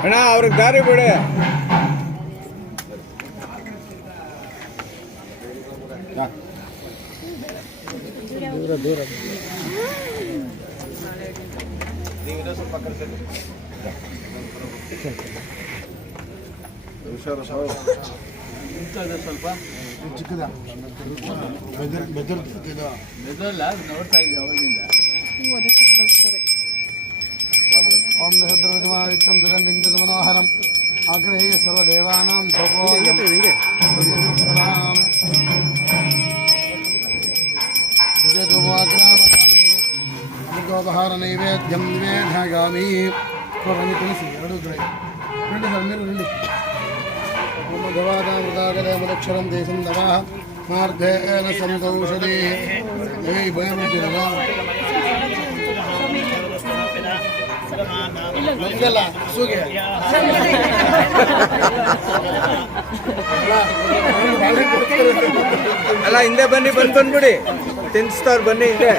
அண்ணா அவருக்கு காரி போடு. தூரம் தூரம் ಬಿಡಿ ಸ್ವಲ್ಪ ಚಿಕ್ಕದ. ಬೆದರ್ ಬೆದರ್ ಇದು ಮೆದುವಲ್ಲ ನೋಡ್ತಾ ಇದ್ದೆ ಅವಾಗಿಂದ. ಓಂ ಮನೋಹರಂ ಆಗ್ರಹೀಯ ಸರ್ವದೇವಾನಾಂ ಅಮೃತೋಪಹಾರ ನೈವೇದ್ಯಂ ನಿವೇದಯಾಮಿ ಕೊರನಿ ತುಳಸಿ ಎರಡು ದ್ರೈ ರಂಡಿ ಸರ್ మీరు రండి భగవాదామృతాగరే మదక్షరం దేశం నవః మార్ధేన సంతోషదే ఏయ్ భయం ఉంటుందా ನಮಗೆಲ್ಲ ಹಸುಗೆ ಅಲ್ಲ ಹಿಂದೆ ಬನ್ನಿ ಬಂದು ಬಂದ್ಬಿಡಿ ತಿನ್ಸ್ತಾವ್ರು ಬನ್ನಿ ಹಿಂದೆ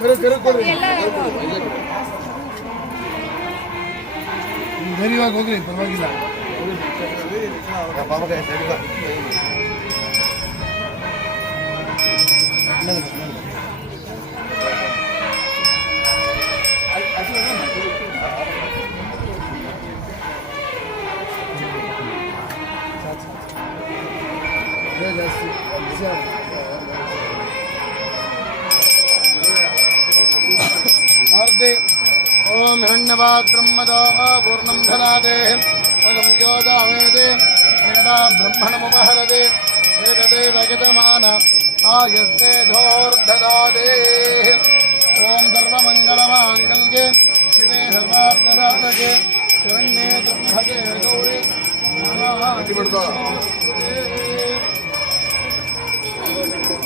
ಕರು ಕರು ಕೊಡ್ರಿ ಧೈರ್ಯವಾಗಿ ಹೋಗ್ರಿ ಪರವಾಗಿಲ್ಲ ನಡ್ದು, अर्धे। ओम हिण्यवात्रम पूर्णम धनादे पदम योजावेदे मेरा ब्रह्मण मुपहरदे एतदेव यजमान शिवे सर्वार्थदारके शरण्ये ब्रह्मके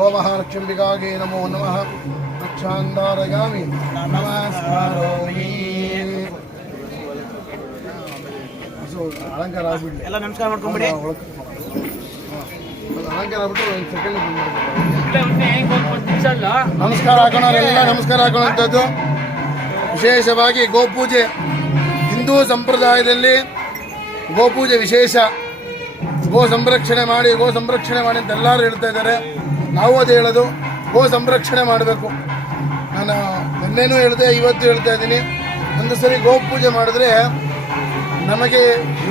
गोमहालक्ष्मीकागे नमो नमः रक्षां धारयामि नमस्कारोमि ಸೊ ಅಲಂಕಾರ ಆಗ್ಬಿಡ್ಲಿ ಎಲ್ಲ ನಮಸ್ಕಾರ ಮಾಡ್ಕೊಂಬಿಡಿ ಹಾ, ಒಳಗ್- ಹಾ. ಅದು ಅಲಂಕಾರ ಆಗ್ಬಿಟ್ಟು ಒಂದು ಸೆಕೆಂಡ್ ನಮಸ್ಕಾರ ಹಾಕೋಣವರೆಲ್ಲ ನಮಸ್ಕಾರ ಹಾಕೋಣಂಥದ್ದು ವಿಶೇಷವಾಗಿ ಗೋಪೂಜೆ ಹಿಂದೂ ಸಂಪ್ರದಾಯದಲ್ಲಿ ಗೋಪೂಜೆ ವಿಶೇಷ ಗೋ ಸಂರಕ್ಷಣೆ ಮಾಡಿ ಗೋ ಸಂರಕ್ಷಣೆ ಮಾಡಿ ಅಂತ ಎಲ್ಲರೂ ಹೇಳ್ತಾ ಇದ್ದಾರೆ ನಾವು ಅದು ಹೇಳೋದು, ಗೋ ಸಂರಕ್ಷಣೆ ಮಾಡಬೇಕು. ನಾನು ನಿನ್ನೆನೂ ಹೇಳಿದೆ, ಇವತ್ತು ಹೇಳ್ತಾ ಇದ್ದೀನಿ. ಒಂದು ಸರಿ ಗೋ ಪೂಜೆ ಮಾಡಿದ್ರೆ ನಮಗೆ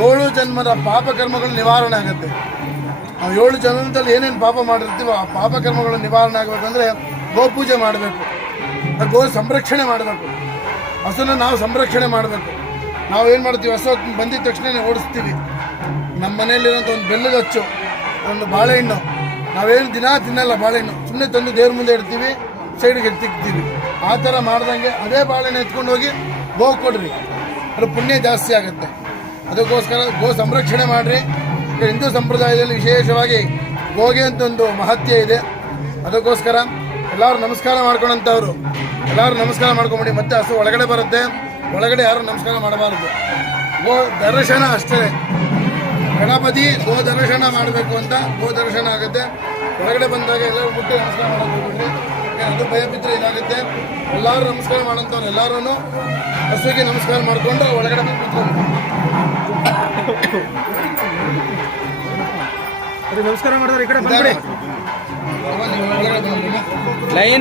ಏಳು ಜನ್ಮದ ಪಾಪಕರ್ಮಗಳು ನಿವಾರಣೆ ಆಗುತ್ತೆ. ನಾವು ಏಳು ಜನ್ಮದಲ್ಲಿ ಏನೇನು ಪಾಪ ಮಾಡಿರ್ತೀವೋ ಆ ಪಾಪಕರ್ಮಗಳು ನಿವಾರಣೆ ಆಗಬೇಕಂದ್ರೆ ಗೋಪೂಜೆ ಮಾಡಬೇಕು. ಗೋ ಸಂರಕ್ಷಣೆ ಮಾಡಬೇಕು. ಹಸುನ ನಾವು ಸಂರಕ್ಷಣೆ ಮಾಡಬೇಕು. ನಾವು ಏನು ಮಾಡ್ತೀವಿ, ಹಸು ಬಂದಿದ ತಕ್ಷಣ ಓಡಿಸ್ತೀವಿ. ನಮ್ಮ ಮನೆಯಲ್ಲಿರೋಂಥ ಒಂದು ಬೆಲ್ಲದ ಹಚ್ಚು, ಒಂದು ಬಾಳೆಹಣ್ಣು ನಾವೇನು ದಿನ ತಿನ್ನಲ್ಲ ಬಾಳೆಹಣ್ಣು. ಸುಮ್ಮನೆ ತಂದು ದೇವ್ರ ಮುಂದೆ ಇಡ್ತೀವಿ ಸೈಡ್ಗೆ ತಿಕ್ತೀವಿ ಆ ಥರ ಮಾಡ್ದಂಗೆ ಅದೇ ಬಾಳೆಹಣ್ಣು ಎತ್ಕೊಂಡು ಹೋಗಿ ಗೋ ಕೊಡ್ರಿ. ಅದ್ರ ಪುಣ್ಯ ಜಾಸ್ತಿ ಆಗುತ್ತೆ. ಅದಕ್ಕೋಸ್ಕರ ಗೋ ಸಂರಕ್ಷಣೆ ಮಾಡಿರಿ. ಹಿಂದೂ ಸಂಪ್ರದಾಯದಲ್ಲಿ ವಿಶೇಷವಾಗಿ ಗೋಗೆ ಅಂತ ಒಂದು ಮಹತ್ಯ ಇದೆ. ಅದಕ್ಕೋಸ್ಕರ ಎಲ್ಲರೂ ನಮಸ್ಕಾರ ಮಾಡ್ಕೊಳ್ಳೋಂಥವ್ರು ಎಲ್ಲರೂ ನಮಸ್ಕಾರ ಮಾಡ್ಕೊಂಬಿಡಿ. ಮತ್ತೆ ಹಸು ಒಳಗಡೆ ಬರುತ್ತೆ. ಒಳಗಡೆ ಯಾರು ನಮಸ್ಕಾರ ಮಾಡಬಾರ್ದು. ಗೋ ದರ್ಶನ ಅಷ್ಟೇ. ಗಣಪತಿ ಗೋ ದರ್ಶನ ಮಾಡಬೇಕು ಅಂತ ಗೋ ದರ್ಶನ ಆಗುತ್ತೆ. ಒಳಗಡೆ ಬಂದಾಗ ಎಲ್ಲರೂ ಬಿಟ್ಟು ನಮಸ್ಕಾರ ಮಾಡೋದು ಅದು ಭಯ ಬಿದ್ದರೆ ಇದಾಗುತ್ತೆ. ಎಲ್ಲರೂ ನಮಸ್ಕಾರ ಮಾಡೋಂಥವ್ರು ಎಲ್ಲರೂ ಹಸುವಿಗೆ ನಮಸ್ಕಾರ ಮಾಡಿಕೊಂಡು ಒಳಗಡೆ ಬಂದು ಕೂತ್ಕೊಂಡು ನಮಸ್ಕಾರ ಮಾಡಿದ್ರೆ ಈ ಕಡೆ ಬಂದ್ಬಿಡಿ. ಬಂದ್ಬಿಡಿ. ಲೈನ್